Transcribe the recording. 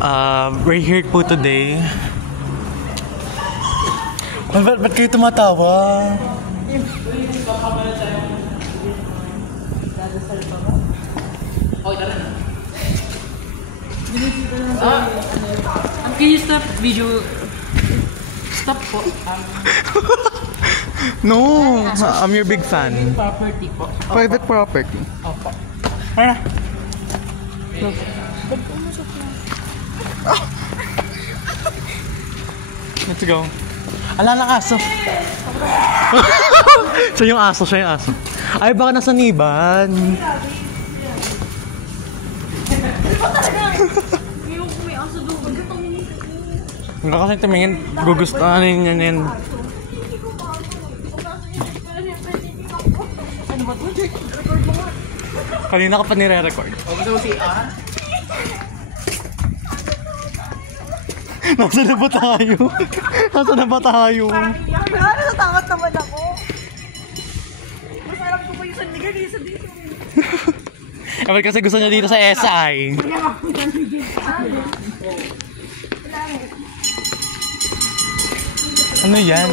We're here po today. Ba't kayo tumatawa? Can you stop video? Stop po. No, I'm your big fan. Property po. Private property. Opo. Ano? Let's go. Ala lang aso. Siya yung aso, siya yung aso. Ay, baka nasa niban. Hindi kasi tumingin, gugustuhan yan. Kanina ka pa nire-record. Gusto mo si Nasaan na ba tayo? Nasaan na ba tayo? Natatakot naman ako. Mas alam ko pa yung sandigan isa dito. Kapag kasi gusto niya dito sa SI. Ano yan?